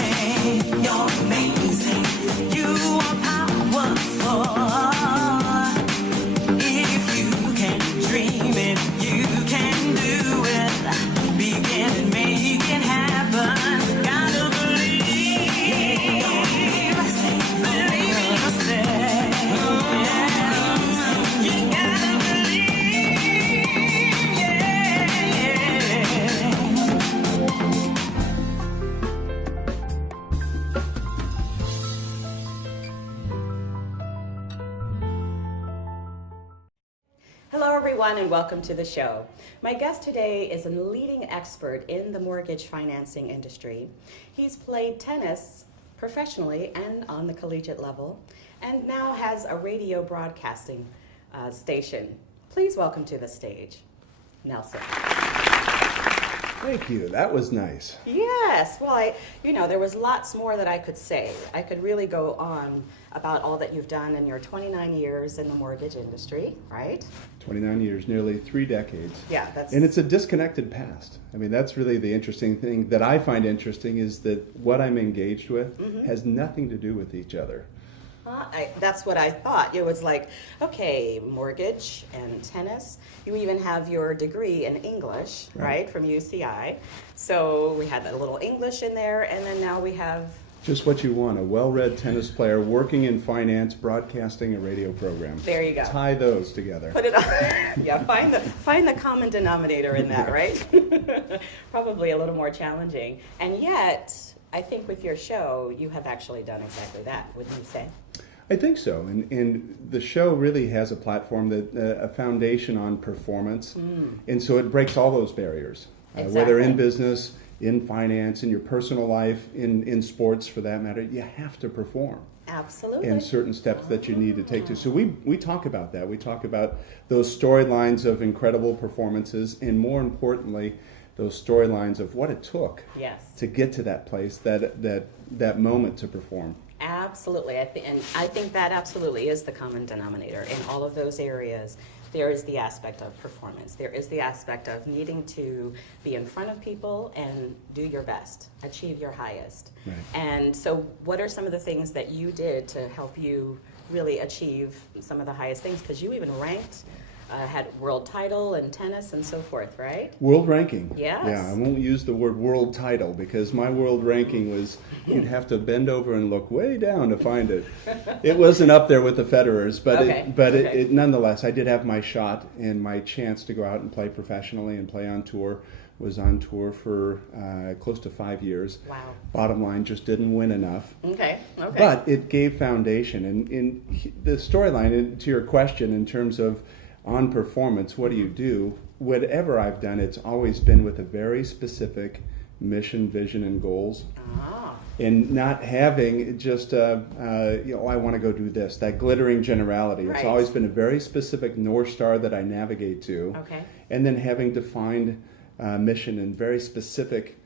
amazing, you're amazing, you are powerful. If you can dream it, you can do it. Begin and make it happen. Gotta believe, believe in yourself. You gotta believe, yeah. Hello, everyone, and welcome to the show. My guest today is a leading expert in the mortgage financing industry. He's played tennis professionally and on the collegiate level, and now has a radio broadcasting station. Please welcome to the stage, Nelson. Thank you. That was nice. Yes, well, there was lots more that I could say. I could really go on about all that you've done in your 29 years in the mortgage industry, right? 29 years, nearly 3 decades. Yeah, that's... And it's a disconnected past. I mean, that's really the interesting thing that I find interesting is that what I'm engaged with has nothing to do with each other. That's what I thought. It was like, okay, mortgage and tennis. You even have your degree in English, right, from UCI. So we had a little English in there, and then now we have... Just what you want, a well-read tennis player working in finance, broadcasting a radio program. There you go. Tie those together. Put it on. Yeah, find the common denominator in that, right? Probably a little more challenging. And yet, I think with your show, you have actually done exactly that, wouldn't you say? I think so, and the show really has a platform that a foundation on performance, and so it breaks all those barriers, whether in business, in finance, in your personal life, in sports for that matter. You have to perform. Absolutely. And certain steps that you need to take to. So we talk about that. We talk about those storylines of incredible performances, and more importantly, those storylines of what it took to get to that place, that moment to perform. Absolutely, I think that absolutely is the common denominator in all of those areas. There is the aspect of performance. There is the aspect of needing to be in front of people and do your best, achieve your highest. Right. And so what are some of the things that you did to help you really achieve some of the highest things? Because you even ranked, had world title in tennis and so forth, right? World ranking. Yes. Yeah, I won't use the word world title because my world ranking was, you'd have to bend over and look way down to find it. It wasn't up there with the Federers, but it nonetheless, I did have my shot and my chance to go out and play professionally and play on tour. Was on tour for close to 5 years. Wow. Bottom line, just didn't win enough. Okay. But it gave foundation. And in the storyline, to your question, in terms of on performance, what do you do? Whatever I've done, it's always been with a very specific mission, vision, and goals. And not having just, I want to go do this, that glittering generality. It's always been a very specific North Star that I navigate to. Okay. And then having defined mission and very specific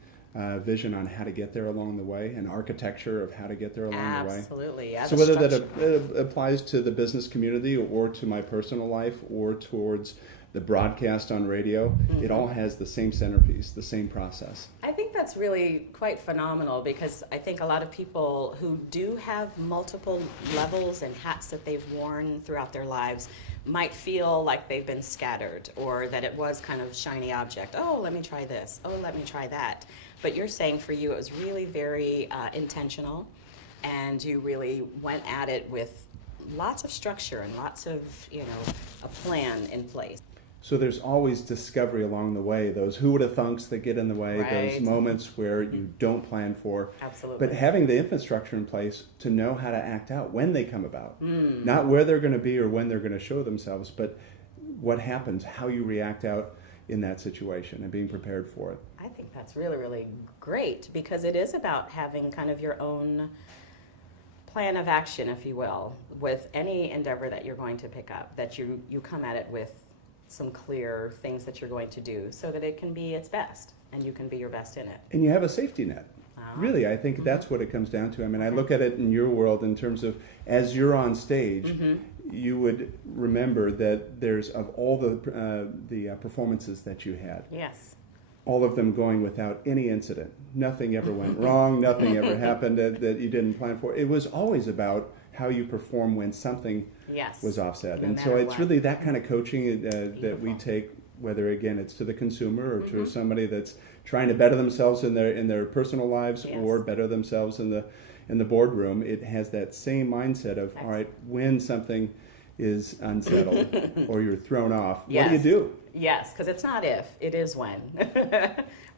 vision on how to get there along the way, and architecture of how to get there along the way. Absolutely, yeah. So whether that applies to the business community or to my personal life or towards the broadcast on radio, it all has the same centerpiece, the same process. I think that's really quite phenomenal because I think a lot of people who do have multiple levels and hats that they've worn throughout their lives might feel like they've been scattered or that it was kind of a shiny object. Oh, let me try this. Oh, let me try that. But you're saying for you it was really very intentional, and you really went at it with lots of structure and lots of, a plan in place. So there's always discovery along the way, those who would have thunks that get in the way, those moments where you don't plan for. Absolutely. But having the infrastructure in place to know how to act out when they come about. Not where they're going to be or when they're going to show themselves, but what happens, how you react out in that situation and being prepared for it. I think that's really, really great because it is about having kind of your own plan of action, if you will, with any endeavor that you're going to pick up, that you come at it with some clear things that you're going to do so that it can be its best and you can be your best in it. And you have a safety net. Really, I think that's what it comes down to. I mean, I look at it in your world in terms of as you're on stage, you would remember that there's of all the performances that you had. Yes. all of them going without any incident. Nothing ever went wrong. Nothing ever happened that you didn't plan for. It was always about how you perform when something Yes. was offset. No And so matter it's what. really that kind of coaching that we Beautiful. take, whether again it's to the consumer or Mm-hmm. to somebody that's trying to better themselves in their personal lives Yes. or better themselves in the boardroom. It has that same mindset of, all right, when something is unsettled or you're thrown off, what do you Yes. do? Yes, because it's not if, it is when,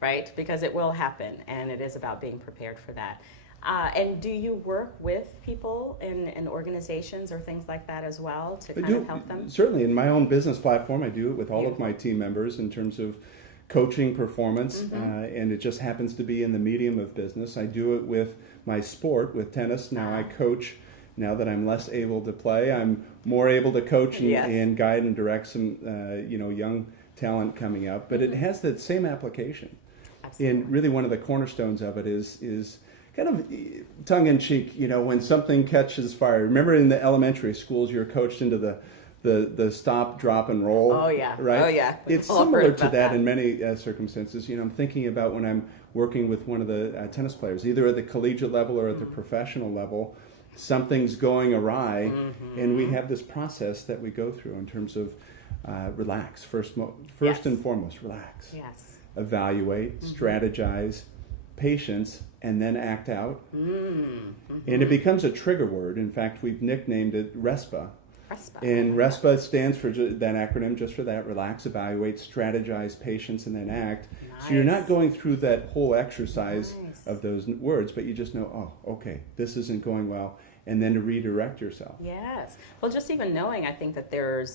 right? Because it will happen, and it is about being prepared for that. And do you work with people in organizations or things like that as well to kind of help them? Certainly, in my own business platform, I do it with all of Beautiful. my team members in terms of coaching performance, Mm-hmm. and it just happens to be in the medium of business. I do it with my sport, with tennis. Now I coach. Now that I'm less able to play, I'm more able to coach and, Yes. and guide and direct some young talent coming up. But it has that same application. Absolutely. And really, one of the cornerstones of it is kind of tongue in cheek. When something catches fire. Remember, in the elementary schools, you're coached into the stop, drop, and roll. Oh, yeah. Right. Oh, yeah. We've It's all similar heard to about that that. in many circumstances. I'm thinking about when I'm working with one of the tennis players, either at the collegiate level or at the professional level. Something's going awry, and we have this process that we go through in terms of relax. First Yes. and foremost, relax. Yes. Evaluate, strategize, patience, and then act out. Mm-hmm. And it becomes a trigger word. In fact, we've nicknamed it RESPA. RESPA. And RESPA stands for that acronym, just for that: relax, evaluate, strategize, patience, and then act. So you're not Nice. going through that whole exercise Nice. of those words, but you just know, oh, okay, this isn't going well, and then to redirect yourself. Yes. Well, just even knowing, I think that there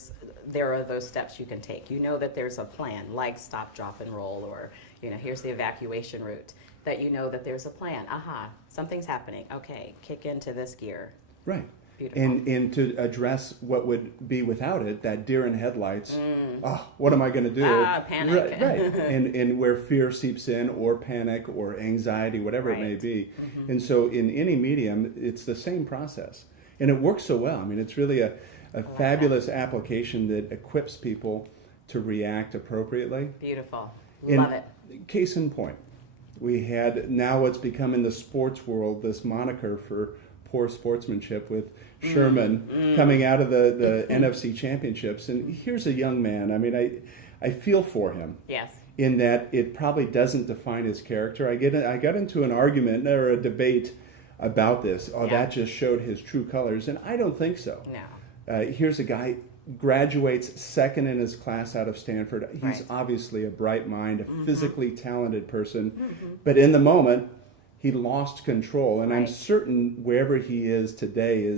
are those steps you can take. You know that there's a plan, like stop, drop, and roll, or here's the evacuation route. That you know that there's a plan. Aha, something's happening. Okay, kick into this gear. Right. Beautiful. And to address what would be without it, that deer in headlights. Oh, what am I going to do? Panic. Right. and where fear seeps in, or panic, or anxiety, whatever it may Right. be. And so in any medium, it's the same process, and it works so well. I mean, it's really a fabulous application that equips people to react appropriately. Beautiful. And Love it. Case in point, we had now what's become in the sports world this moniker for poor sportsmanship with Sherman coming out of the NFC championships. And here's a young man. I mean, I feel for him Yes. in that it probably doesn't define his character. I got into an argument or a debate about this. Oh, Yeah. that just showed his true colors, and I don't think so. No. Here's a guy graduates second in his class out of Stanford. He's Right. obviously a bright mind, a physically talented person, but in the moment he lost control. And I'm Right. certain wherever he is today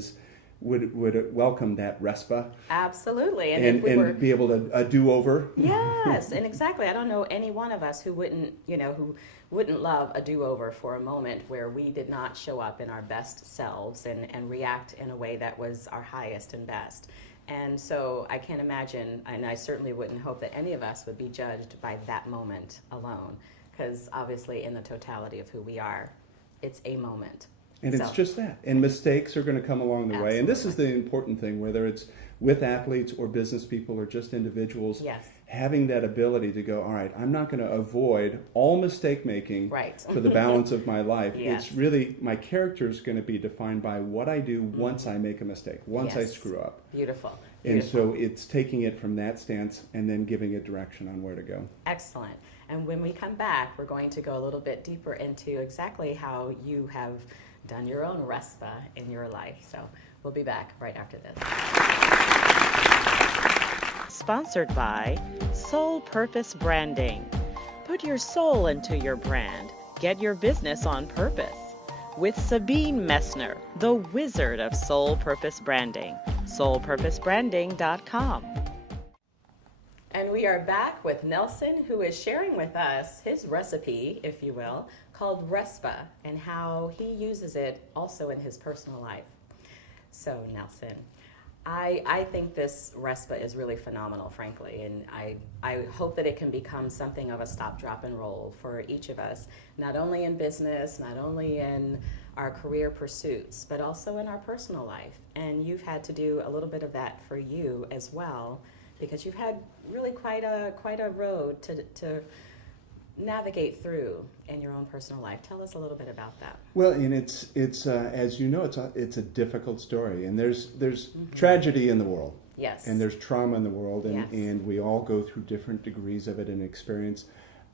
would welcome that RESPA Absolutely. And, and, if we and were be able to a do-over. Yes, and exactly. I don't know any one of us who wouldn't love a do-over for a moment where we did not show up in our best selves and react in a way that was our highest and best. And so I can't imagine, and I certainly wouldn't hope that any of us would be judged by that moment alone, because obviously in the totality of who we are, it's a moment. And it's So- just that. And mistakes are going to come along the way. And this is the important thing, whether it's with athletes or business people or just individuals, Yes. having that ability to go, all right, I'm not going to avoid all mistake making Right. for the balance of my life. Yes. It's really, my character is going to be defined by what I do once I make a mistake, once I Yes. screw up. Beautiful. And Beautiful. so it's taking it from that stance and then giving it direction on where to go. Excellent. And when we come back, we're going to go a little bit deeper into exactly how you have done your own RESPA in your life. So we'll be back right after this. Sponsored by Soul Purpose Branding. Put your soul into your brand. Get your business on purpose. With Sabine Messner, the wizard of Soul Purpose Branding. SoulPurposeBranding.com. And we are back with Nelson, who is sharing with us his recipe, if you will, called RESPA, and how he uses it also in his personal life. So, Nelson, I think this RESPA is really phenomenal, frankly, and I hope that it can become something of a stop, drop, and roll for each of us, not only in business, not only in our career pursuits, but also in our personal life. And you've had to do a little bit of that for you as well, because you've had really quite a road to navigate through in your own personal life. Tell us a little bit about that. Well, and it's as you know, it's a difficult story, and there's tragedy in the world. Yes. And there's trauma in the world, and, Yes. and we all go through different degrees of it and experience.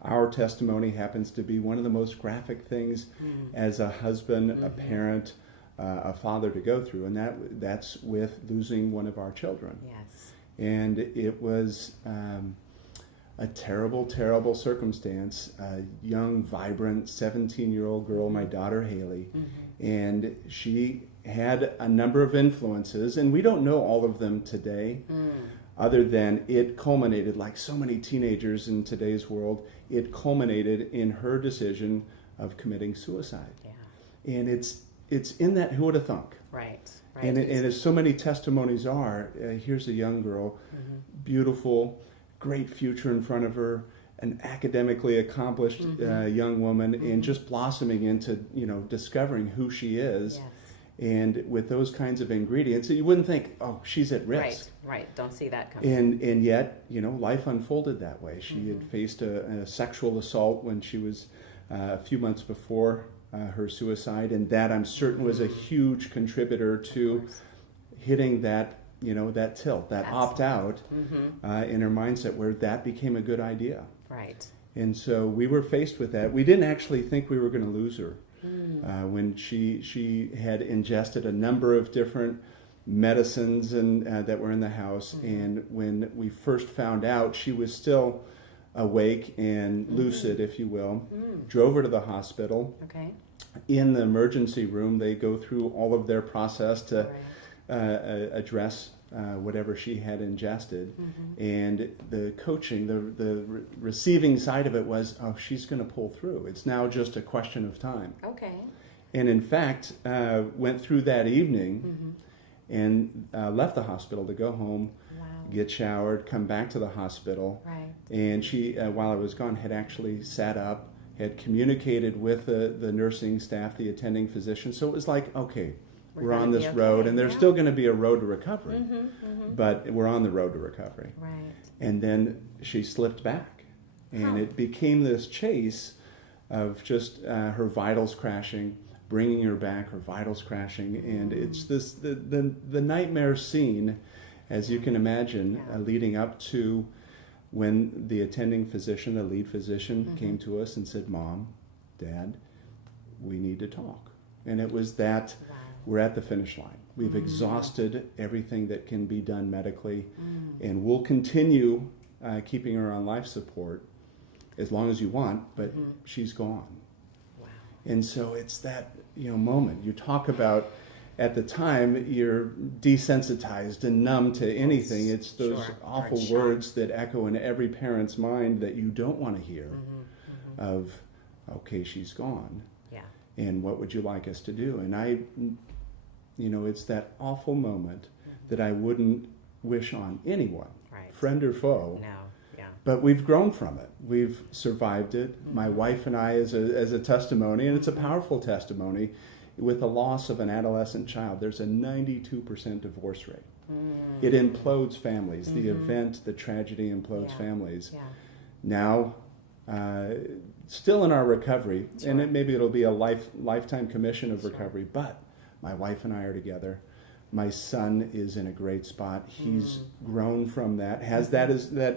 Our testimony happens to be one of the most graphic things as a husband, a parent, a father to go through, and that's with losing one of our children. Yes. And it was a terrible, terrible circumstance. A young, vibrant 17-year-old girl, my daughter Haley, and she had a number of influences, and we don't know all of them today, other than it culminated, like so many teenagers in today's world, it culminated in her decision of committing suicide. Yeah. And it's in that, who would have thunk? Right. Right. And as so many testimonies are, here's a young girl, beautiful, great future in front of her, an academically accomplished young woman, and just blossoming into, discovering who she is. Yes. And with those kinds of ingredients, you wouldn't think, oh, she's at risk. Right. Don't see that coming. And yet, life unfolded that way. She had faced a sexual assault when she was a few months before her suicide, and that, I'm certain, was a huge contributor to hitting that, that tilt, that opt-out in her mindset, where that became a good idea. Right. And so we were faced with that. We didn't actually think we were going to lose her. When she had ingested a number of different medicines and that were in the house, and when we first found out, she was still awake and lucid, if you will. Drove her to the hospital. Okay. In the emergency room, they go through all of their process to address whatever she had ingested, and the coaching, the receiving side of it was, oh, she's going to pull through. It's now just a question of time. Okay. And in fact, went through that evening and left the hospital to go home, get showered, come back to the hospital. Right. And she, while I was gone, had actually sat up, had communicated with the nursing staff, the attending physician. So it was like, okay, we're on this road, and there's still going to be a road to recovery, but we're on the road to recovery. Right. And then she slipped back, and it became this chase of just her vitals crashing, bringing her back, her vitals crashing, and it's this the nightmare scene, as you can imagine, leading up to when the attending physician, the lead physician, came to us and said, "Mom, Dad, we need to talk." And it was that. We're at the finish line. We've exhausted everything that can be done medically, and we'll continue keeping her on life support as long as you want, but she's gone. Wow. And so it's that moment. You talk about, at the time, you're desensitized and numb to anything. It's those awful words that echo in every parent's mind that you don't want to hear of, okay, she's gone. Yeah. And what would you like us to do? And it's that awful moment that I wouldn't wish on anyone, friend or foe. No, yeah. But we've grown from it. We've survived it. My wife and I, as a testimony, and it's a powerful testimony, with the loss of an adolescent child, there's a 92% divorce rate. It implodes families. The event, the tragedy implodes families. Yeah. Now, still in our recovery, and maybe it'll be a lifetime commission of recovery, but my wife and I are together. My son is in a great spot. He's grown from that, has that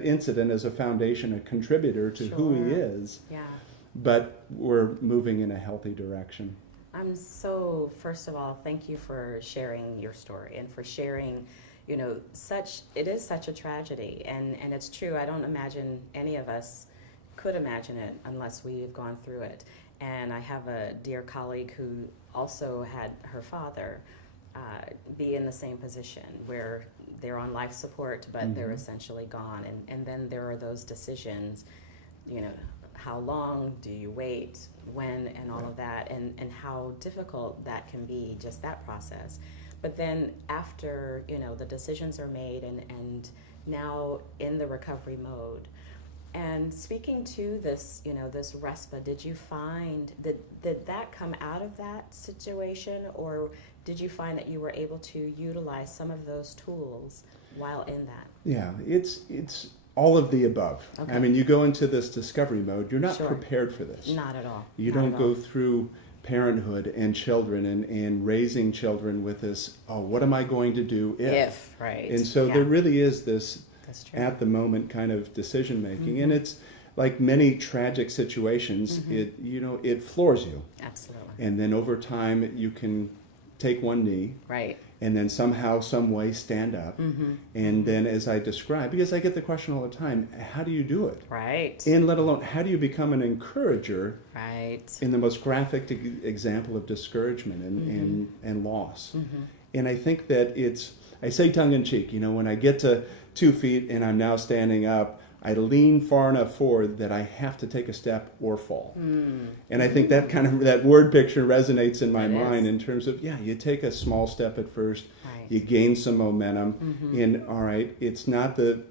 incident as a foundation, a contributor to who he is. Yeah. But we're moving in a healthy direction. First of all, thank you for sharing your story and for sharing, it is such a tragedy, and it's true. I don't imagine any of us could imagine it unless we've gone through it. And I have a dear colleague who also had her father be in the same position, where they're on life support, but they're essentially gone. And then there are those decisions, how long do you wait, when, and all of that, and how difficult that can be, just that process. But then after, the decisions are made, and now in the recovery mode. And speaking to this, this RESPA, did you find, did that come out of that situation, or did you find that you were able to utilize some of those tools while in that? Yeah, it's all of the above. Okay. I mean, you go into this discovery mode, you're not Sure. prepared for this. Not at all. You Not don't at go all. through parenthood and children and raising children with this, oh, what am I going to do if? Right. And so Yeah. there really is this That's true. at the moment kind of decision making. And it's like many tragic situations, it floors you. Absolutely. And then over time you can take one knee Right. and then somehow, some way stand up. And then as I describe, because I get the question all the time, how do you do it? Right. And let alone, how do you become an encourager Right. in the most graphic example of discouragement and loss? And I think that I say tongue in cheek, when I get to 2 feet and I'm now standing up, I lean far enough forward that I have to take a step or fall. And I think that word picture resonates in my It mind is. in terms of, you take a small step at first, Right. you gain some momentum, and all right, it's not the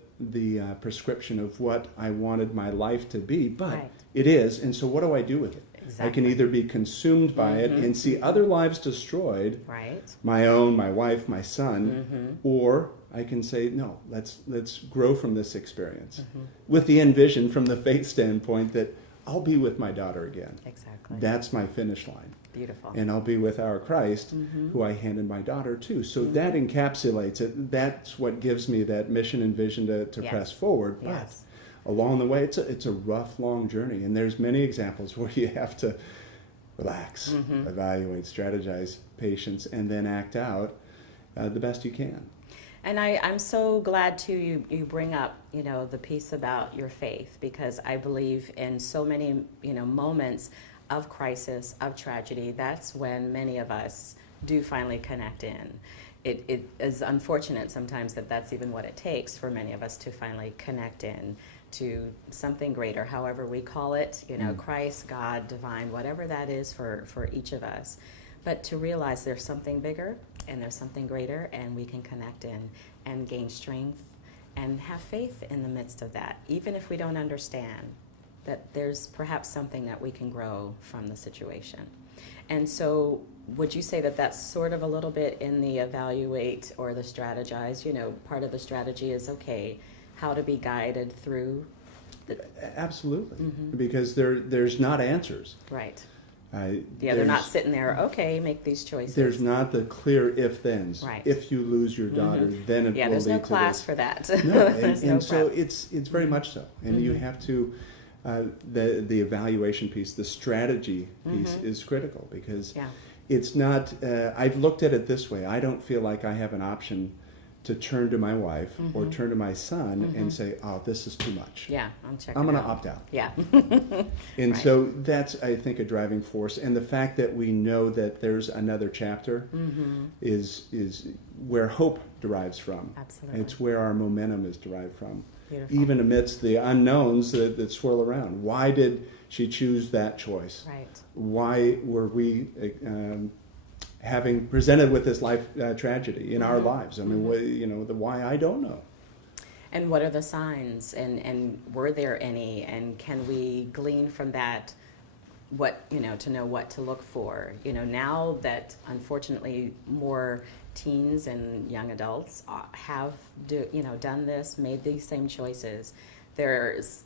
prescription of what I wanted my life to be, but Right. it is, and so what do I do with it? I can Exactly. either be consumed by it and see other lives destroyed, Right. my own, my wife, my son, or I can say, no, let's grow from this experience with the end vision from the faith standpoint that I'll be with my daughter again. Exactly. That's my finish line. Beautiful. And I'll be with our Christ, who I handed my daughter to. So that encapsulates it. That's what gives me that mission and vision to Yes. press forward. But Yes. along the way, it's a rough, long journey. And there's many examples where you have to relax, evaluate, strategize, patience, and then act out the best you can. And I'm so glad too you bring up, the piece about your faith, because I believe in so many, moments of crisis, of tragedy, that's when many of us do finally connect in. It is unfortunate sometimes that that's even what it takes for many of us to finally connect in to something greater, however we call it, Christ, God, divine, whatever that is for each of us. But to realize there's something bigger and there's something greater, and we can connect in and gain strength and have faith in the midst of that, even if we don't understand that there's perhaps something that we can grow from the situation. And so would you say that that's sort of a little bit in the evaluate or the strategize? Part of the strategy is, okay, how to be guided through the, Absolutely. Because there's not answers. right. They're They're not sitting there, okay, make these choices. There's not the clear if-thens. Right. If you lose your daughter, then it Yeah, will there's lead no to class this. for that. No, There's no and so prep. it's very much so. And you have to, the evaluation piece, the strategy piece is critical because Yeah. it's not, I've looked at it this way. I don't feel like I have an option to turn to my wife or turn to my son and say, oh, this is too much. Yeah, I'm checking I'm going to out. opt out. Yeah. And Right. so that's, I think, a driving force. And the fact that we know that there's another chapter is where hope derives from. Absolutely. It's where our momentum is derived from. Beautiful. Even amidst the unknowns that swirl around. Why did she choose that choice? Right. Why were we having presented with this life tragedy in our lives? I mean, the why I don't know. And what are the signs? And were there any? And can we glean from that what, to know what to look for? Now that unfortunately more teens and young adults have done this, made these same choices, there's,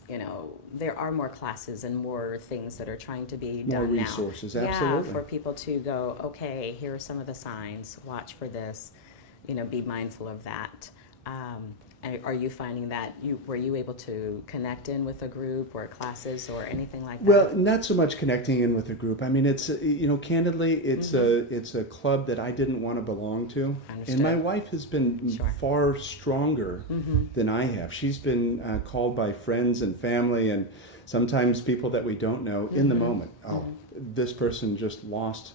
there are more classes and more things that are trying to be More done now. resources, Yeah, absolutely. for people to go, okay, here are some of the signs, watch for this, be mindful of that. And are you finding that were you able to connect in with a group or classes or anything like that? Well, not so much connecting in with a group. I mean, it's candidly, it's a club that I didn't want to belong to, Understood. and my wife has been Sure. far stronger than I have. She's been called by friends and family, and sometimes people that we don't know in the moment. Oh, this person just lost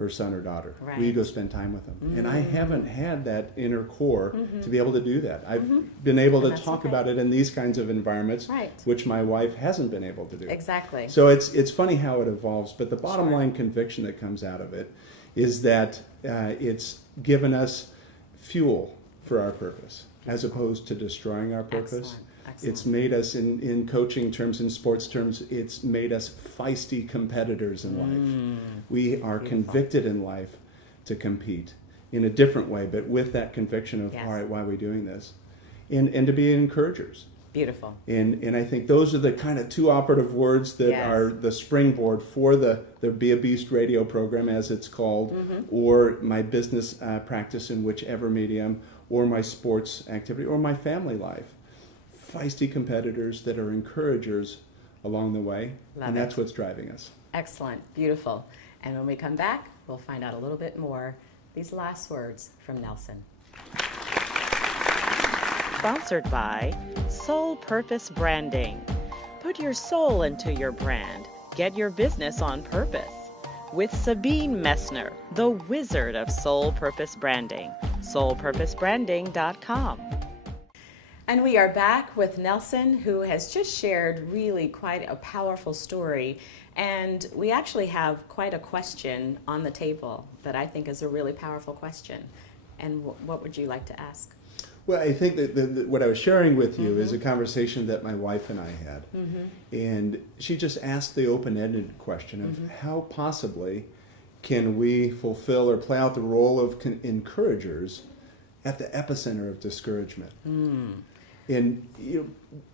her son or daughter. Will you Right. go spend time with them? And I haven't had that inner core to be able to do that. I've been able to And that's talk okay. about it in these kinds of environments, Right. which my wife hasn't been able to do. Exactly. So it's funny how it evolves, but the bottom Sure. line conviction that comes out of it is that it's given us fuel for our purpose, as opposed to destroying our purpose. Excellent. It's made us, in coaching terms, in sports terms, it's made us feisty competitors in life. We are Beautiful. convicted in life to compete in a different way, but with that conviction of, Yes. all right, why are we doing this? And to be encouragers. Beautiful. And I think those are the kind of two operative words that Yes. are the springboard for the Be a Beast radio program, as it's called, or my business practice in whichever medium, or my sports activity, or my family life. Feisty competitors that are encouragers along the way, Love and it. that's what's driving us. Excellent. Beautiful. And when we come back, we'll find out a little bit more. These last words from Nelson. Sponsored by Soul Purpose Branding. Put your soul into your brand. Get your business on purpose. With Sabine Messner, the wizard of Soul Purpose Branding. soulpurposebranding.com. And we are back with Nelson, who has just shared really quite a powerful story. And we actually have quite a question on the table that I think is a really powerful question. And what would you like to ask? Well, I think that what I was sharing with you is a conversation that my wife and I had. And she just asked the open-ended question of how possibly can we fulfill or play out the role of encouragers at the epicenter of discouragement. And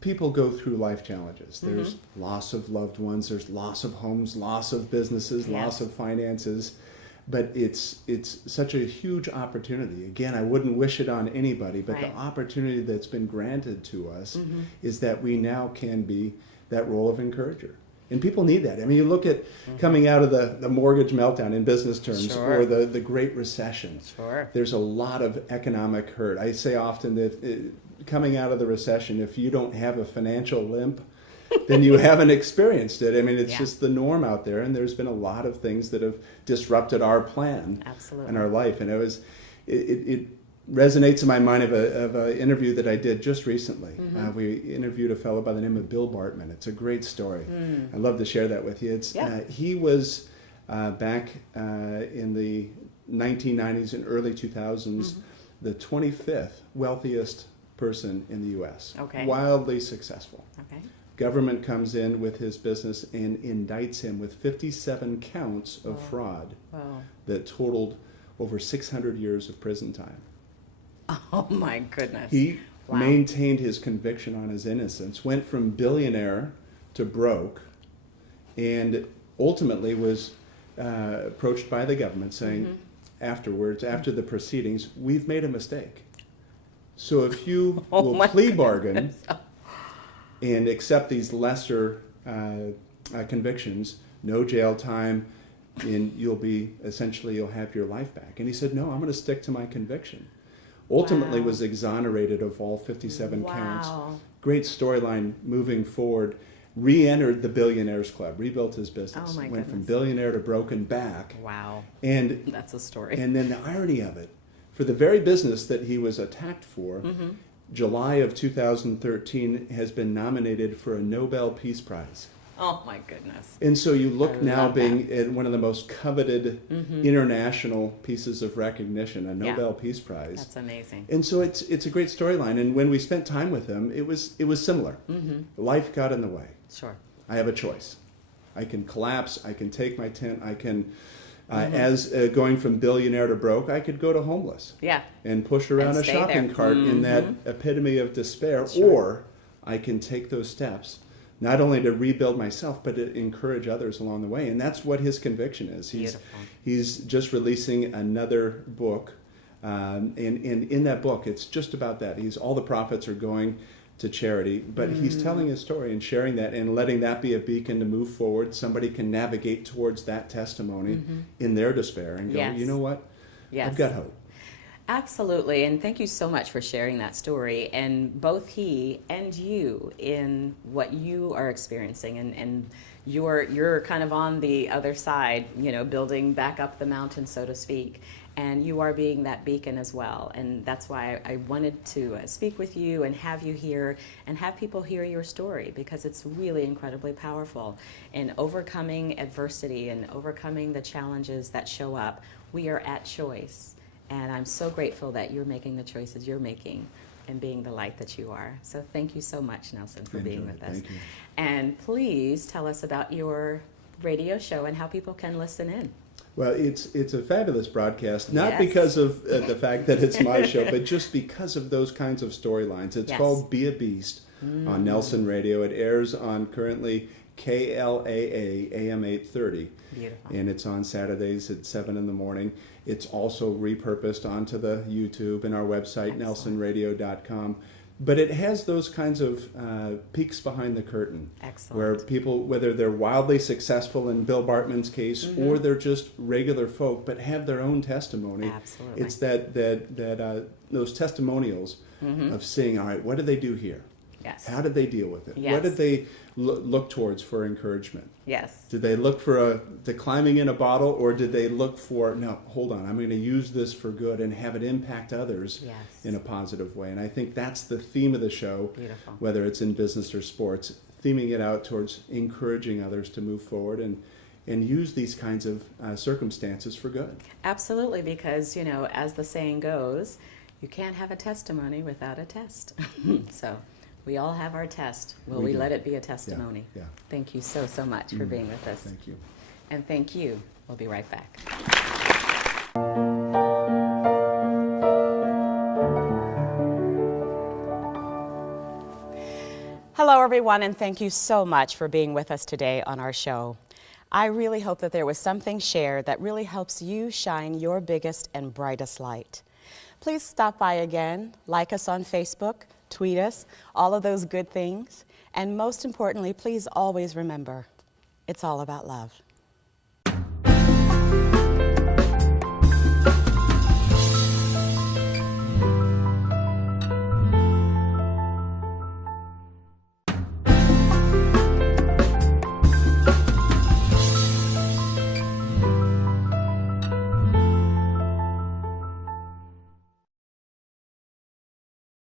people go through life challenges. There's loss of loved ones, there's loss of homes, loss of businesses, loss of finances. But it's such a huge opportunity. Again, I wouldn't wish it on anybody, but the opportunity that's been granted to us is that we now can be that role of encourager. And people need that. I mean, you look at coming out of the mortgage meltdown in business terms, or the Great Recession. There's a lot of economic hurt. I say often that coming out of the recession, if you don't have a financial limp, then you haven't experienced it. I mean, it's just the norm out there, and there's been a lot of things that have disrupted our plan and our life. And it resonates in my mind of an interview that I did just recently. We interviewed a fellow by the name of Bill Bartman. It's a great story. I'd love to share that with you. He was back in the 1990s and early 2000s, the 25th wealthiest person in the U.S. Wildly successful. Government comes in with his business and indicts him with 57 counts of fraud that totaled over 600 years of prison time. Oh my goodness. He maintained his conviction on his innocence, went from billionaire to broke, and ultimately was approached by the government saying afterwards, after the proceedings, we've made a mistake. So if you will plea bargain and accept these lesser convictions, no jail time, and you'll have your life back. And he said, no, I'm going to stick to my conviction. Ultimately was exonerated of all 57 counts. Great storyline moving forward. Re-entered the Billionaires Club, rebuilt his business. Went from billionaire to broken back. And that's a story. And then the irony of it, for the very business that he was attacked for, July of 2013 has been nominated for a Nobel Peace Prize. Oh my goodness. And so you look now being in one of the most coveted international pieces of recognition, a Nobel Peace Prize. That's amazing. And so it's a great storyline. And when we spent time with him, it was similar. Life got in the way. I have a choice. I can collapse, I can take my tent, I can going from billionaire to broke, I could go to homeless. And push around a shopping cart in that epitome of despair. Or I can take those steps, not only to rebuild myself, but to encourage others along the way. And that's what his conviction is. He's just releasing another book. And in that book, it's just about that. All the profits are going to charity, but he's telling his story and sharing that and letting that be a beacon to move forward. Somebody can navigate towards that testimony in their despair and go, you know what? I've got hope. Absolutely, and thank you so much for sharing that story. And both he and you in what you are experiencing, and you're kind of on the other side, building back up the mountain, so to speak. And you are being that beacon as well. And that's why I wanted to speak with you and have you here and have people hear your story, because it's really incredibly powerful. In overcoming adversity and overcoming the challenges that show up, we are at choice. And I'm so grateful that you're making the choices you're making and being the light that you are. So thank you so much, Nelson, for being with us. Thank you. And please tell us about your radio show and how people can listen in. Well, it's a fabulous broadcast, not because of the fact that it's my show, but just because of those kinds of storylines. It's called Be a Beast, on Nelson Radio. It airs on currently KLAA AM 830. Beautiful. And it's on Saturdays at 7 in the morning. It's also repurposed onto the YouTube and our website, nelsonradio.com. But it has those kinds of peeks behind the curtain. Excellent. Where people, whether they're wildly successful in Bill Bartman's case, or they're just regular folk, but have their own testimony. Absolutely. It's those testimonials of seeing, all right, what did they do here? Yes. How did they deal with it? Yes. What did they look towards for encouragement? Yes. Did they look for the climbing in a bottle, or did they look for, no, hold on, I'm going to use this for good and have it impact others Yes. in a positive way? And I think that's the theme of the show, Beautiful. whether it's in business or sports, theming it out towards encouraging others to move forward and use these kinds of circumstances for good. Absolutely, because, you know, as the saying goes, you can't have a testimony without a test. So we all have our test. Will we do. let it be a testimony? Yeah. Thank you so, so much for being with us. Thank you. And thank you. We'll be right back. Hello, everyone, and thank you so much for being with us today on our show. I really hope that there was something shared that really helps you shine your biggest and brightest light. Please stop by again, like us on Facebook, tweet us, all of those good things. And most importantly, please always remember, it's all about love.